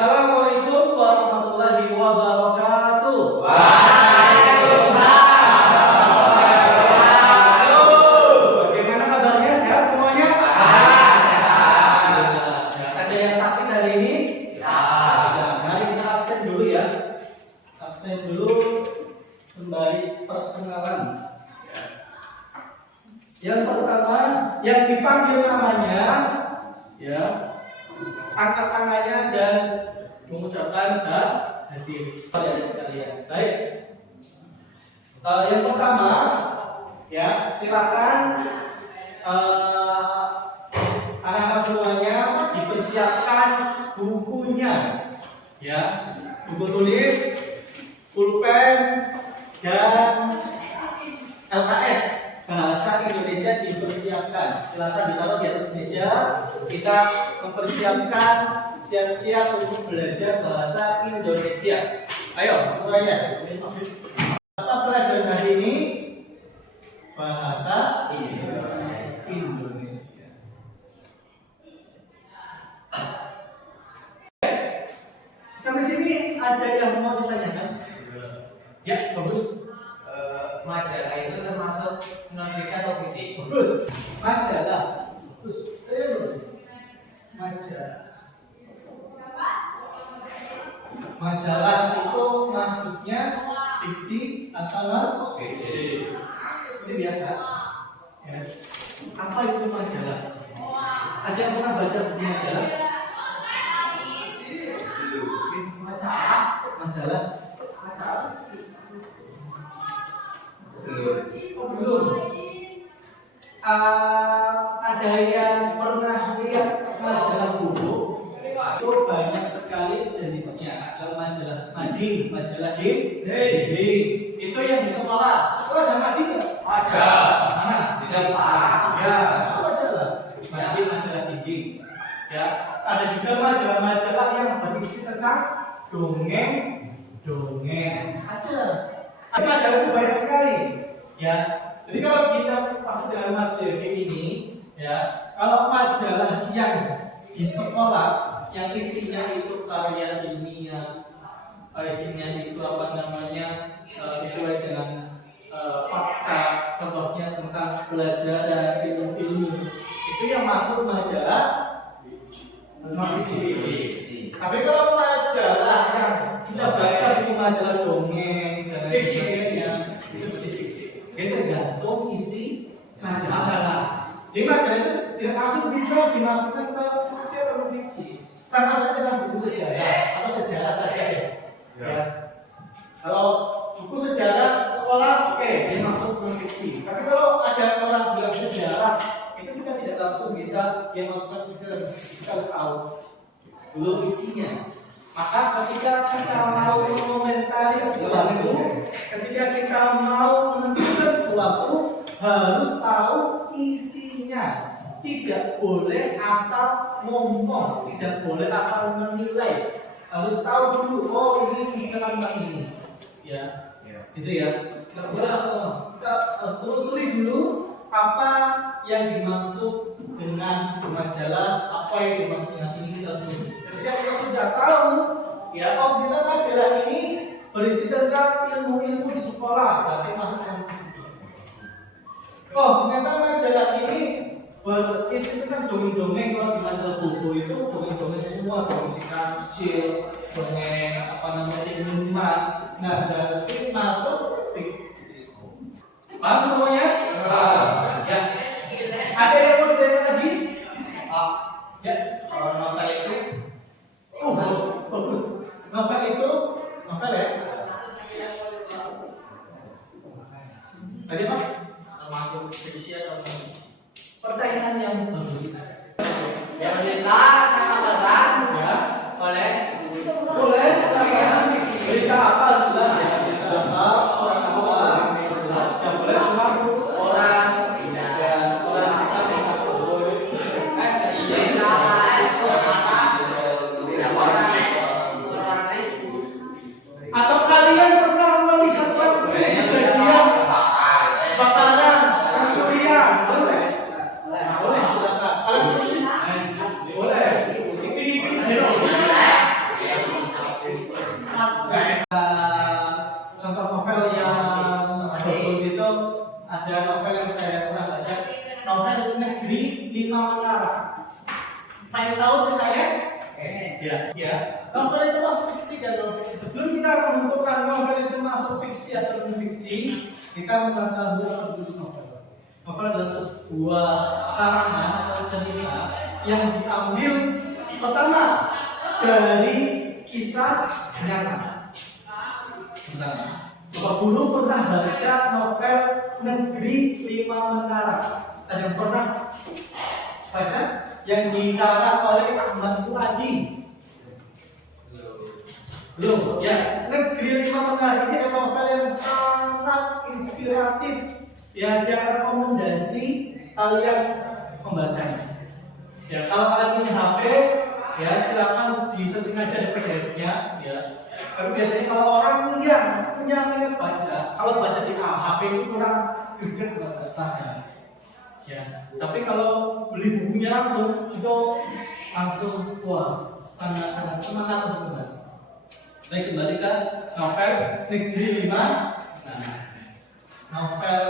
Assalamualaikum warahmatullahi wabarakatuh. Bagaimana kabarnya? Sehat semuanya? Sehat. Ada yang sakit hari ini? Mari kita absen dulu ya. Absen dulu sembari perkenalan. Yang pertama, yang dipanggil namanya, ya, angkat tangannya dan mengucapkan hadir. Saudara sekalian. Baik. Yang pertama, ya, silakan anak-anak semuanya dipersiapkan bukunya, ya, buku tulis, pulpen, dan LKS bahasa Indonesia dipersiapkan. Silakan ditaruh di atas meja. Kita mempersiapkan siap-siap untuk belajar bahasa Indonesia. Ayo semuanya. Mata pelajaran hari ini bahasa Indonesia. Sampai sini ada yang mau ditanyakan? Ya, bagus. Majalah itu termasuk non fiksi atau fiksi? Bagus. Majalah. Bagus. Bagus. Majalah. Majalah itu maksudnya fiksi atau non fiksi? Seperti biasa. Ya. Apa itu majalah? Ada yang pernah baca buku majalah? Majalah? Majalah? Majalah? Belum. Ada yang pernah lihat majalah buku? Itu banyak sekali jenisnya. Ada majalah mading, majalah dinding. Itu yang di sekolah. Sekolah ada mading nggak? Ada. Mana? Tidak Pak. Ya, itu majalah mading, majalah dinding. Ya, ada juga majalah-majalah yang berisi tentang dongeng. Ada majalah itu banyak sekali. Ya, jadi kalau kita masuk dengan Mas Devi ini, ya, kalau majalah yang di sekolah yang isinya itu karya ilmiah, isinya itu apa namanya sesuai dengan fakta, contohnya tentang pelajaran ilmu-ilmu, itu yang masuk majalah non fiksi. Tapi kalau majalah yang kita baca di majalah dongeng dan lain sebagainya, itu fiksi. Itu tergantung isi majalah. Di majalah itu tidak langsung bisa dimasukkan ke fiksi atau non fiksi. Sama saja dengan buku sejarah atau sejarah saja ya. Ya. Kalau buku sejarah sekolah, oke, dia masuk non fiksi. Tapi kalau ada orang bilang sejarah, itu kita tidak langsung bisa dia masukkan fiksi dan kita harus tahu dulu isinya. Maka ketika kita mau mengomentari sesuatu, ketika kita mau menentukan sesuatu, harus tahu isinya. Tidak boleh asal ngomong, tidak boleh asal menilai. Harus tahu dulu, oh ini misalkan ini, ya, gitu ya. Tidak boleh asal ngomong. Kita harus telusuri dulu apa yang dimaksud dengan majalah, apa yang dimaksud dengan ini, kita harus. Ketika kita sudah tahu, ya, oh kita majalah ini berisi tentang ilmu-ilmu di sekolah, berarti masukkan fiksi. Oh, ternyata majalah ini berisi tentang dongeng-dongeng. Kalau di majalah buku itu dongeng-dongeng semua, dongeng kancil, dongeng apa namanya ilmu emas. Nah, berarti masuk fiksi. Paham semuanya? Ya. Ada yang mau ditanya lagi? Ya. Kalau novel itu Bagus. Novel itu novel ya? Tadi apa? termasuk fiksi atau non fiksi? Pertanyaan yang bagus. Yang berita sama pesan Ya, boleh. boleh. Berita apa harus jelas ya? Berita apa? Orang apa? Harus jelas. Yang boleh cuma orang ya, orang kita bisa boleh. Berita apa? Tidak boleh. Ya, novel itu masuk fiksi dan non fiksi. Sebelum kita menentukan novel itu masuk fiksi atau non fiksi, kita mengetahui apa itu novel. Novel adalah sebuah karangan atau cerita yang diambil pertama dari kisah nyata. Pertama, Bapak Guru pernah baca novel Negeri Lima Menara. Ada yang pernah baca? Yang dikarang oleh Ahmad Fuadi. Belum, ya. Negeri Lima Menara ini adalah novel yang sangat inspiratif. Ya, yang rekomendasi kalian membacanya. Ya, kalau kalian punya HP, ya silakan di searching aja di PDF-nya. Ya, tapi biasanya kalau orang yang punya minat baca, kalau baca di HP itu kurang greget kelasnya. Ya, tapi kalau beli bukunya langsung itu langsung wah sangat semangat untuk membaca. Baik, kembali ke novel Negeri Lima. Nah, novel